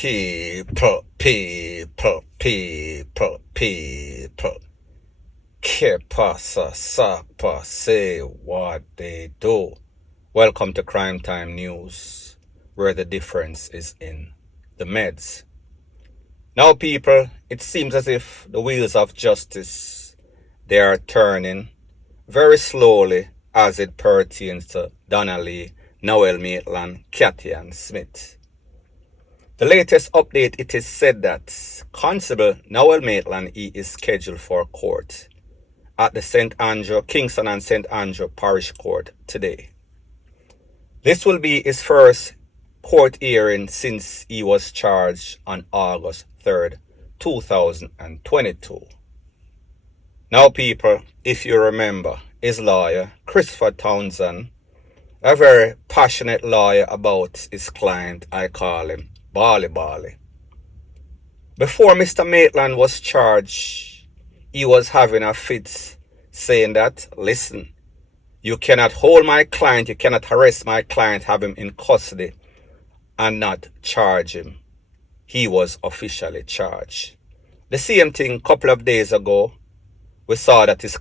People. Que pasa, sapa, say what they do. Welcome to Crime Time News, where the difference is in the meds. Now, people, it seems as if the wheels of justice, they are turning very slowly as it pertains to Donnelly, Noel Maitland, Cathy and Smith. The latest update, it is said that Constable Noel Maitland is scheduled for court at the St. Andrew, Kingston and St. Andrew Parish Court today. This will be his first court hearing since he was charged on August 3rd, 2022. Now, people, if you remember, his lawyer, Christopher Townsend, a very passionate lawyer about his client, I call him Bali. Before Mr. Maitland was charged, he was having a fit saying that, listen, you cannot hold my client, you cannot arrest my client, have him in custody and not charge him. He was officially charged. The same thing a couple of days ago, we saw that his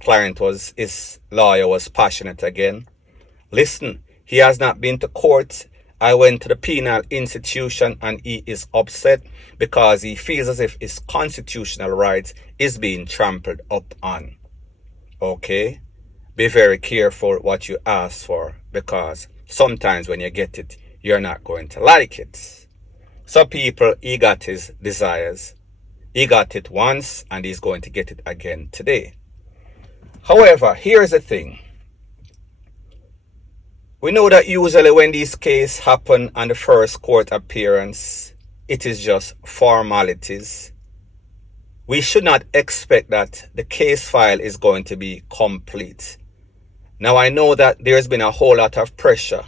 lawyer was passionate again. Listen, he has not been to court. I went to the penal institution and he is upset because he feels as if his constitutional rights is being trampled up on. Okay? Be very careful what you ask for, because sometimes when you get it, you're not going to like it. So people, he got his desires. He got it once and he's going to get it again today. However, here's the thing. We know that usually when these cases happen on the first court appearance, it is just formalities. We should not expect that the case file is going to be complete. Now, I know that there's been a whole lot of pressure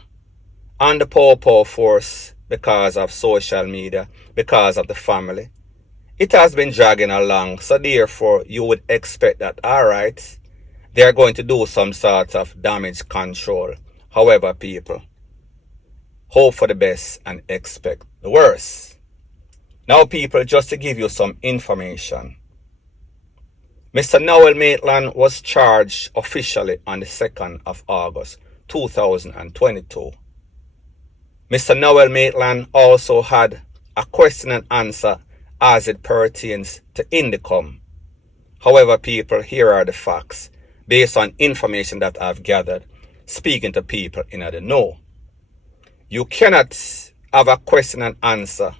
on the Popo force because of social media, because of the family. It has been dragging along, so therefore you would expect that, all right, they're going to do some sort of damage control. However, people, hope for the best and expect the worst. Now, people, just to give you some information, Mr. Noel Maitland was charged officially on the 2nd of August, 2022. Mr. Noel Maitland also had a question and answer as it pertains to Indicom. However, people, here are the facts based on information that I've gathered speaking to people in the know. You cannot have a question and answer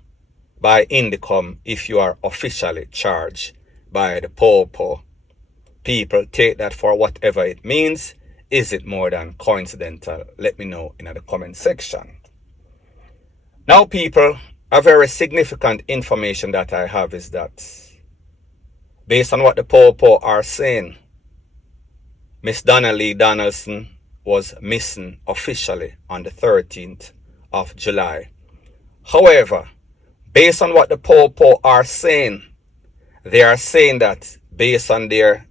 by Indicom if you are officially charged by the Popo. People, take that for whatever it means. Is it more than coincidental? Let me know in the comment section. Now, people, a very significant information that I have is that based on what the Popo are saying, Miss Donnelly Donaldson was missing officially on the 13th of July. However, based on what the Popo are saying, they are saying that based on their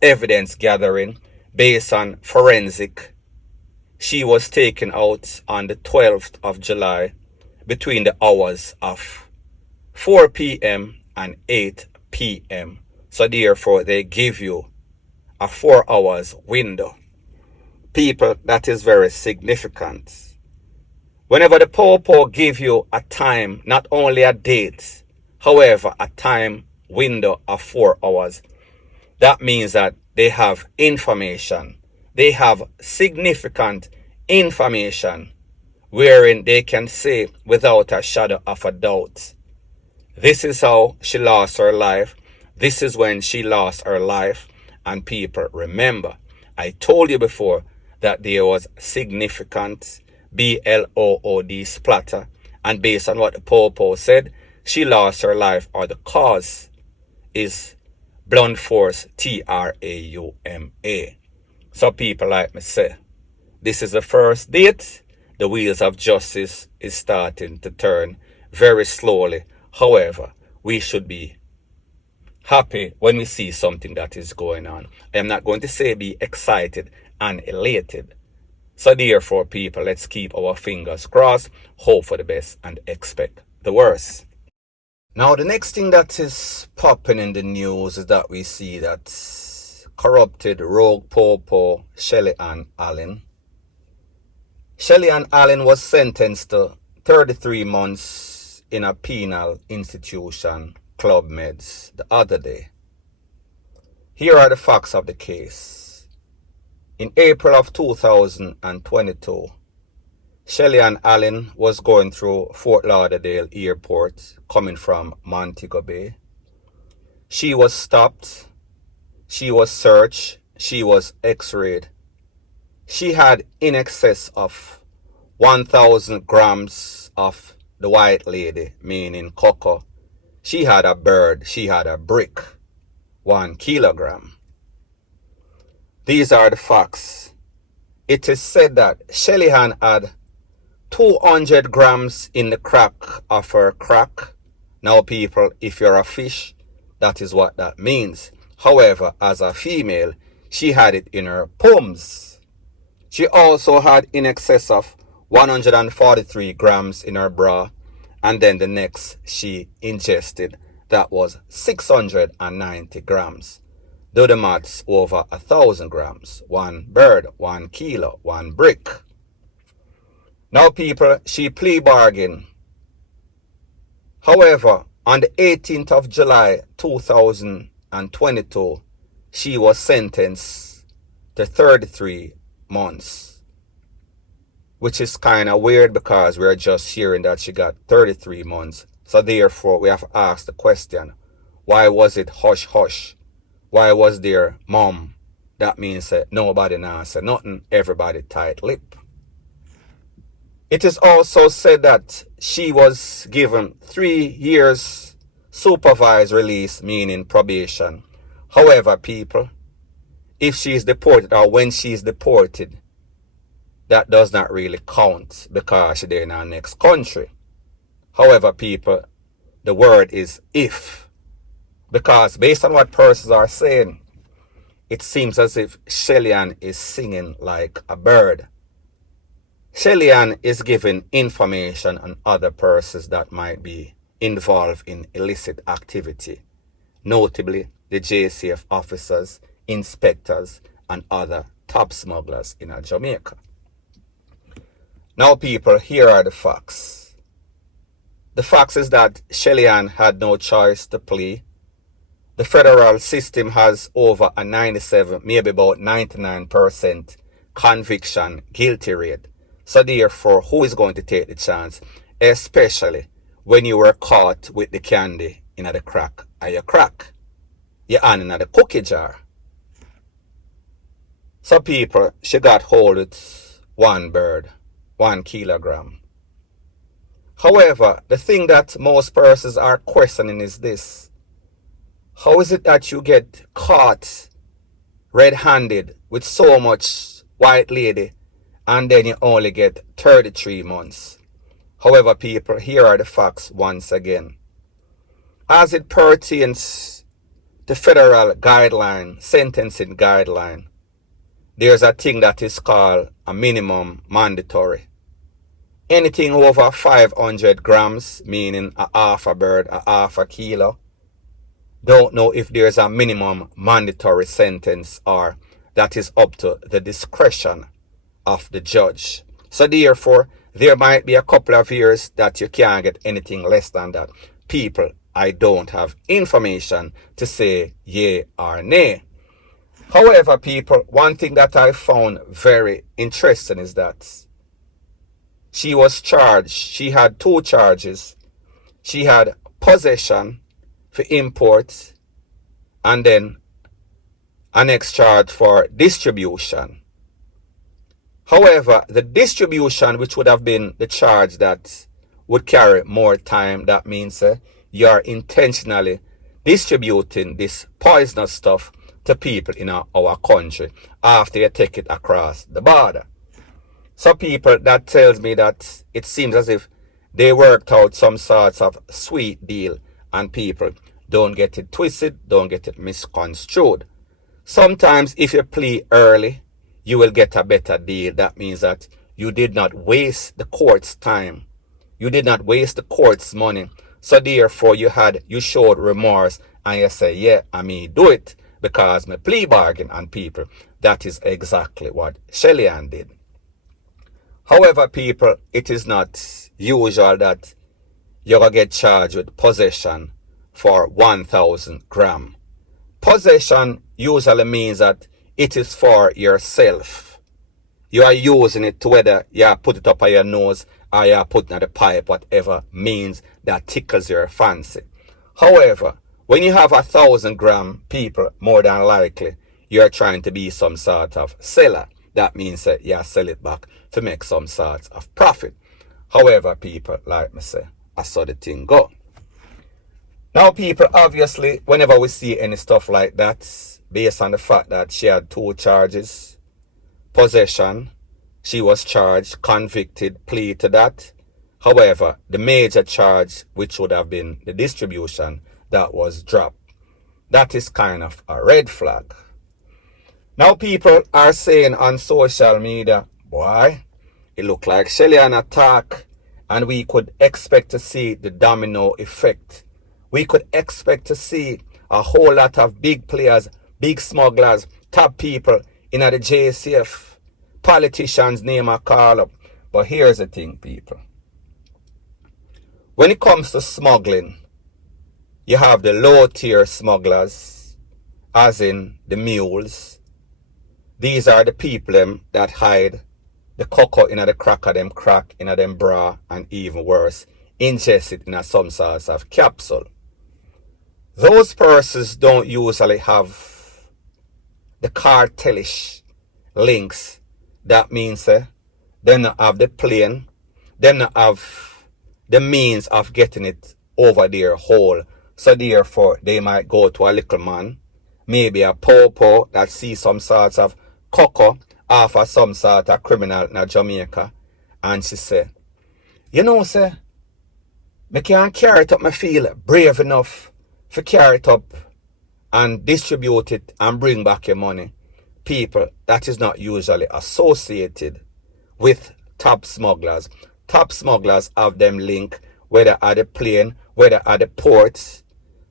evidence gathering, based on forensic, she was taken out on the 12th of July between the hours of 4 p.m. and 8 p.m. So therefore, they give you a 4 hours window. People, that is very significant. Whenever the Popo give you a time, not only a date, however, a time window of 4 hours, that means that they have information. They have significant information wherein they can say without a shadow of a doubt, this is how she lost her life. This is when she lost her life. And people, remember, I told you before that there was significant BLOOD splatter. And based on what the Popo said, she lost her life, or the cause is blunt force trauma. So people, like me say, this is the first date. The wheels of justice is starting to turn very slowly. However, we should be happy when we see something that is going on. I am not going to say be excited and elated. So therefore, people, let's keep our fingers crossed, hope for the best, and expect the worse. Now, the next thing that is popping in the news is that we see that corrupted rogue popo Shelly and Allen. Shelly and Allen was sentenced to 33 months in a penal institution, Club Meds, the other day. Here are the facts of the case. In April of 2022, Shelly and Allen was going through Fort Lauderdale Airport coming from Montego Bay. She was stopped. She was searched. She was x-rayed. She had in excess of 1,000 grams of the white lady, meaning cocoa. She had a bird. She had a brick. 1 kilogram. These are the facts. It is said that Shelly had 200 grams in the crack of her crack. Now, people, if you're a fish, that is what that means. However, as a female, she had it in her pums. She also had in excess of 143 grams in her bra. And then the next she ingested, that was 690 grams. Do the maths, over 1,000 grams. 1 bird, 1 kilo, 1 brick. Now, people, she plea bargained. However, on the 18th of July 2022, she was sentenced to 33 months. Which is kind of weird because we're just hearing that she got 33 months. So therefore, we have to ask the question, why was it hush hush? Why was there mom? That means that nobody now said nothing, everybody tight lip. It is also said that she was given 3 years supervised release, meaning probation. However, people, if she is deported or when she is deported, that does not really count because she's in our next country. However, people, the word is if. Because based on what persons are saying, it seems as if Shelly Ann is singing like a bird. Shelly Ann is giving information on other persons that might be involved in illicit activity, notably the JCF officers, inspectors, and other top smugglers in Jamaica. Now, people, here are the facts. The facts is that Shelly Ann had no choice to plea. The federal system has over a 97, maybe about 99% conviction guilty rate. So therefore, who is going to take the chance? Especially when you were caught with the candy in the crack of your crack. Your hand in the cookie jar. So people, she got hold with 1 bird, 1 kilogram. However, the thing that most persons are questioning is this. How is it that you get caught red-handed with so much white lady and then you only get 33 months? However, people, here are the facts once again. As it pertains to federal guideline, sentencing guideline, there's a thing that is called a minimum mandatory. Anything over 500 grams, meaning a half a bird, a half a kilo, don't know if there's a minimum mandatory sentence or that is up to the discretion of the judge. So therefore, there might be a couple of years that you can't get anything less than that. People, I don't have information to say yea or nay. However, people, one thing that I found very interesting is that she was charged. She had 2 charges. She had possession for import and then a next charge for distribution. However, the distribution, which would have been the charge that would carry more time, that means you are intentionally distributing this poisonous stuff to people in our country after you take it across the border. So people, that tells me that it seems as if they worked out some sorts of sweet deal, and people, don't get it twisted, don't get it misconstrued. Sometimes if you plea early, you will get a better deal. That means that you did not waste the court's time. You did not waste the court's money. So therefore you showed remorse and you say, yeah, I mean do it because my plea bargain. And people, that is exactly what Shelly did. However, people, it is not usual that you're going to get charged with possession for 1,000 grams. Possession usually means that it is for yourself. You are using it to whether you put it up on your nose or you put it in the pipe, whatever means that tickles your fancy. However, when you have 1,000 grams, people, more than likely, you're trying to be some sort of seller. That means that you sell it back to make some sort of profit. However, people, like me say, I saw the thing go. Now, people, obviously, whenever we see any stuff like that, based on the fact that she had 2 charges, possession, she was charged, convicted, plea to that. However, the major charge, which would have been the distribution, that was dropped. That is kind of a red flag. Now people are saying on social media, boy, it looked like Shelly an attack and we could expect to see the domino effect. We could expect to see a whole lot of big players, big smugglers, top people in the JCF, politicians name a call up. But here's the thing, people. When it comes to smuggling, you have the low tier smugglers, as in the mules. These are the people that hide the cocoa in the crack of them crack, in them bra, and even worse, ingest it in some sort of capsule. Those persons don't usually have the cartelish links. That means they don't have the plane, they don't have the means of getting it over their hole. So therefore, they might go to a little man, maybe a po-po that sees some sorts of cocoa off of some sort of criminal in Jamaica. And she say, you know, say, I can't carry it up, I feel brave enough to carry it up and distribute it and bring back your money. People, that is not usually associated with top smugglers. Top smugglers have them link, whether at the plane, whether at the ports.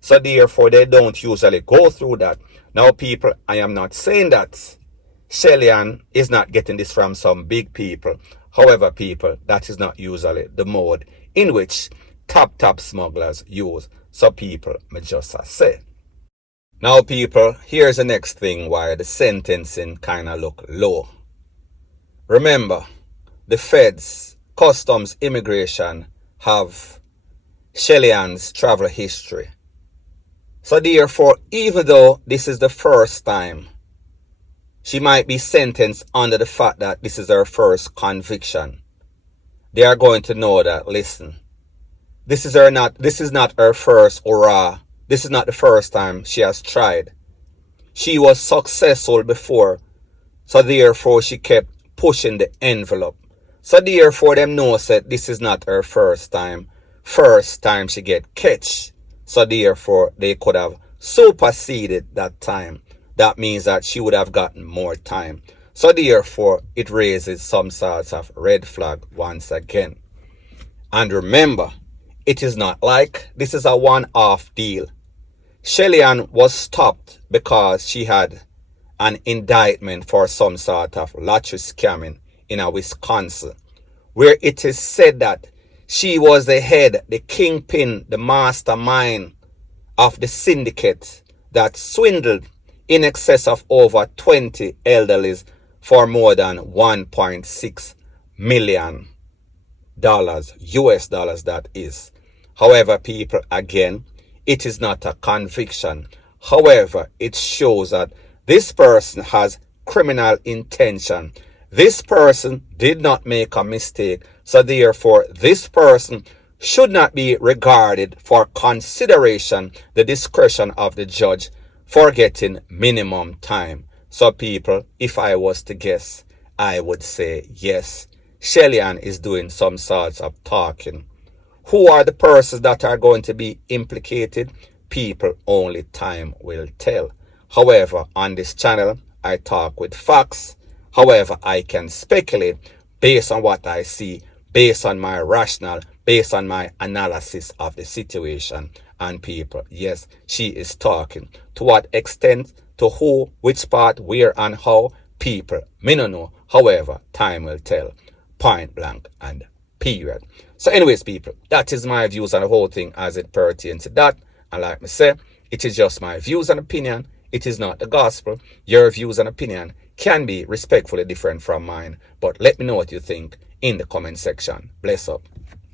So therefore, they don't usually go through that. Now, people, I am not saying that Shelly is not getting this from some big people. However, people, that is not usually the mode in which top smugglers use. So people, me just say. Now, people, here's the next thing why the sentencing kind of look low. Remember, the feds, customs, immigration have Shelly travel history. So therefore, even though this is the first time, she might be sentenced under the fact that this is her first conviction. They are going to know that, listen, this is not her first hurrah. This is not the first time she has tried. She was successful before. So therefore, she kept pushing the envelope. So therefore, them know that this is not her first time. First time she get catch. So therefore, they could have superseded that time. That means that she would have gotten more time. So therefore, it raises some sorts of red flag once again. And remember, it is not like this is a one-off deal. Shelly was stopped because she had an indictment for some sort of lottery scamming in Wisconsin, where it is said that she was the head, the kingpin, the mastermind of the syndicate that swindled in excess of over 20 elderlies for more than $1.6 million. US dollars, that is. However, people, again, it is not a conviction. However, it shows that this person has criminal intention. This person did not make a mistake. So therefore, this person should not be regarded for consideration, the discretion of the judge, for getting minimum time. So people, if I was to guess, I would say yes, Shelly is doing some sorts of talking. Who are the persons that are going to be implicated? People, only time will tell. However, on this channel, I talk with facts. However, I can speculate based on what I see, based on my rational, based on my analysis of the situation and people. Yes, she is talking. To what extent, to who, which part, where and how, people, me no know. However, time will tell. Point blank and period. So anyways, people, that is my views on the whole thing as it pertains to that. And like me say, it is just my views and opinion. It is not the gospel. Your views and opinion can be respectfully different from mine. But let me know what you think in the comment section. Bless up.